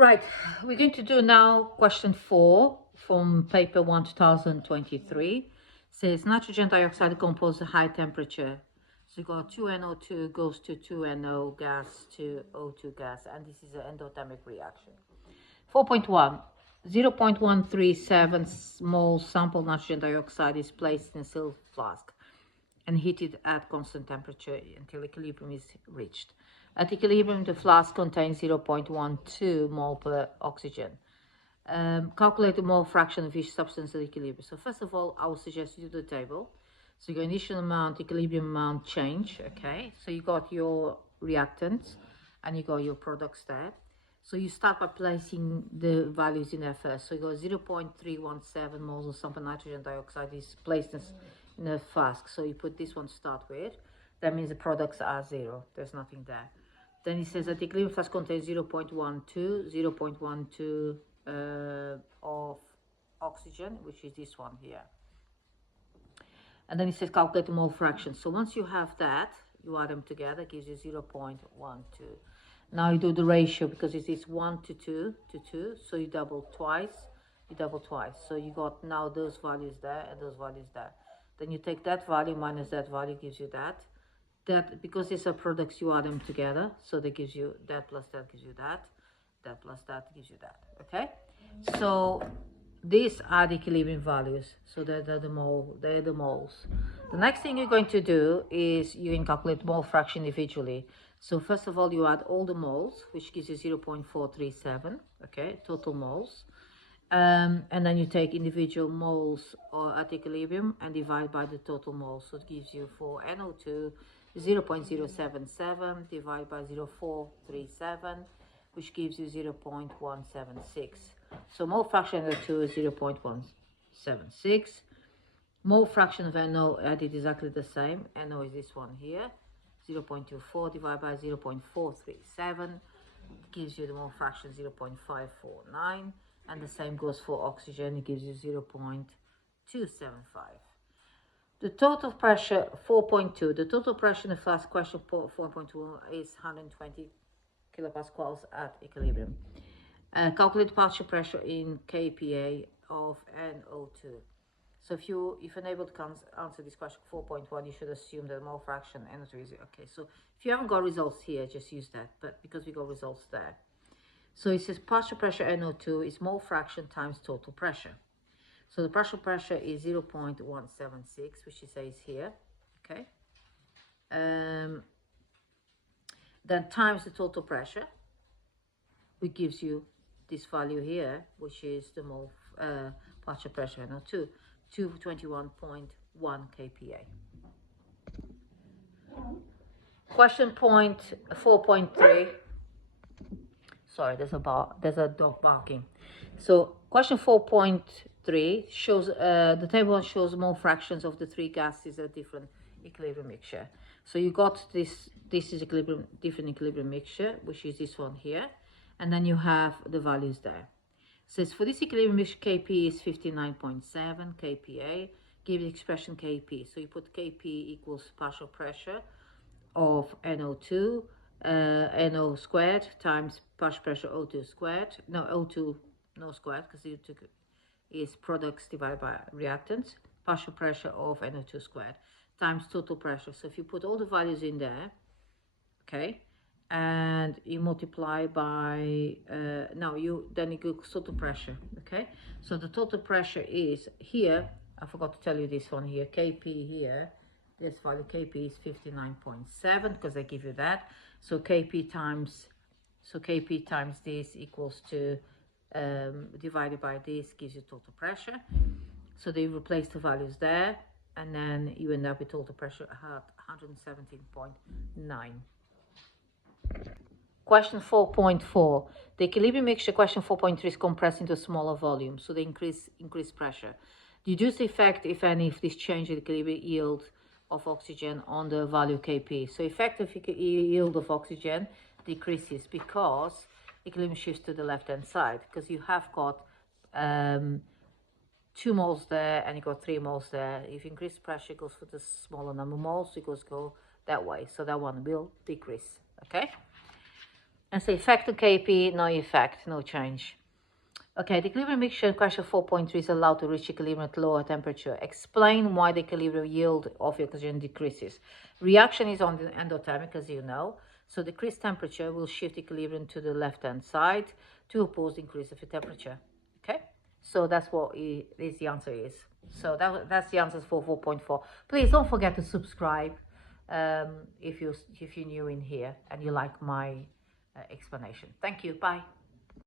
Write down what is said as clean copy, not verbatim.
Right, we're going to do now question 4 from paper 1 2023. Says nitrogen dioxide composed at high temperature. So you got 2NO2 goes to 2NO gas to O2 gas, and this is an endothermic reaction. 4.1, 0.137 moles sample nitrogen dioxide is placed in a sealed flask and heated at constant temperature until equilibrium is reached. At equilibrium, the flask contains 0.12 mole per oxygen. Calculate the mole fraction of each substance at equilibrium. So first of all, I would suggest you do the table. So your initial amount, equilibrium amount change, okay? So you got your reactants and you got your products there. So you start by placing the values in there first. So you got 0.317 moles of sample nitrogen dioxide is placed in a flask. So you put this one to start with. That means the products are 0. There's nothing there. Then it says that the equilibrium flask contains 0.12 of oxygen, which is this one here. And then it says calculate the mole fraction. So once you have that, you add them together, gives you 0.12. Now you do the ratio because it is 1 to 2 to 2. So you double twice, So you got now those values there and those values there. Then you take that value minus that value, gives you that. That, because these are products, you add them together. So that gives you that plus that gives you that. That plus that gives you that. Okay? So these are the equilibrium values. So they're the moles. The next thing you're going to do is you can calculate mole fraction individually. So first of all, you add all the moles, which gives you 0.437, okay, total moles. And then you take individual moles at equilibrium and divide by the total moles. So it gives you for NO2 0.077 divided by 0.437, which gives you 0.176. So mole fraction of NO2 is 0.176. Mole fraction of NO added exactly the same. NO is this one here. 0.24 divided by 0.437 gives you the mole fraction 0.549, and the same goes for oxygen. It gives you 0.275. The total pressure 4.2. The total pressure in the flask question 4.2 is 120 kilopascals at equilibrium. Calculate partial pressure in kPa of NO2. So if you're unable to answer this question 4.1, you should assume that the mole fraction NO2 is okay. So if you haven't got results here, just use that. But because we got results there, so it says partial pressure NO2 is mole fraction times total pressure. So the partial pressure is 0.176, which it says here. Okay. Then times the total pressure, which gives you this value here, which is the mole partial pressure NO2. 221.1 kPa. Question point 4.3. Sorry, there's a dog barking. So question 4.3 shows the table shows mole fractions of the three gases at different equilibrium mixture. So you got this is different equilibrium mixture, which is this one here, and then you have the values there. Says for this equilibrium mixture, Kp is 59.7 kPa. Give the expression Kp. So you put Kp equals partial pressure of NO2, NO squared times partial pressure O2 squared. No, O2 no squared because O2 is products divided by reactants. Partial pressure of NO2 squared times total pressure. So if you put all the values in there, okay, and you multiply by then you go total pressure. Okay, so the total pressure is here, I forgot to tell you this one here, Kp here, this value Kp is 59.7 because I give you that. So Kp times this equals to divided by this gives you total pressure. So they replace the values there, and then you end up with total pressure at 117.9. Question 4.4. The equilibrium mixture, question 4.3, is compressed into a smaller volume, so they increase pressure. Deduce the effect, if any, if this change in the equilibrium yield of oxygen on the value Kp. So effective yield of oxygen decreases because equilibrium shifts to the left-hand side, because you have got 2 moles there and you got 3 moles there. If you increase pressure, it goes for the smaller number of moles, so it goes go that way. So that one will decrease, okay? And say effect on KP, no effect, no change. Okay, the equilibrium mixture in question 4.3 is allowed to reach equilibrium at lower temperature. Explain why the equilibrium yield of oxygen decreases. Reaction is on the endothermic, as you know. So decreased temperature will shift equilibrium to the left-hand side to oppose the increase of the temperature. Okay, so that's what the answer is. So that's the answers for 4.4. Please don't forget to subscribe if you're new in here and you like my explanation. Thank you. Bye.